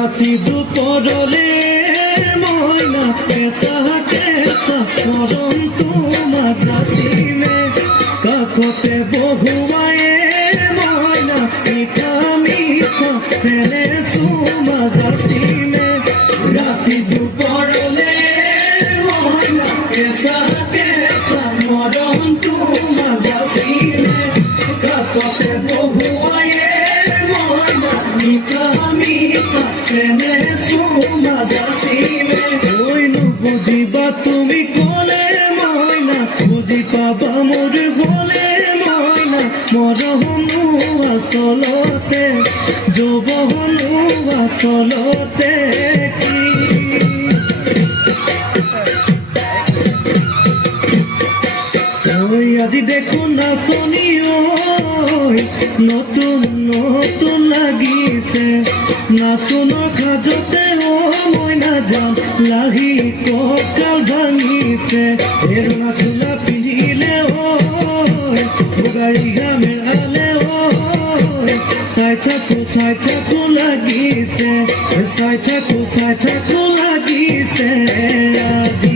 ৰাতি দুপৰলে মইনা কেঁচা কেঁচা মৰম তোমাক যাচিলে কাষতে বহুৱাই মইনা মিঠা মিঠা চেনে চুমা যাচিলে ৰাতি দুপৰলে মইনা কেঁচা কেঁচা মৰম তোমাক যাচিলে কাষতে বহুৱাই মইনা মিঠা মিঠা চেনে চুমা যাচিলে ঐনো বুজিবা তুমি ক'লে মইনা বুজি পাবা মোৰ গ'লে মইনা মৰমনো আচলতে যৌৱনো আচলতে কি আজি দেখোন নাচনি নতুন নতুন লাগিছে নাচনৰ সাজতে মইনা যাম লাহি কঁকাল ভাঙিছে এৰুণা চোলা পিন্ধিলে গাড়ী মেৰালে চাই থাকো লাগিছে চাই থাকো লাগিছে আজি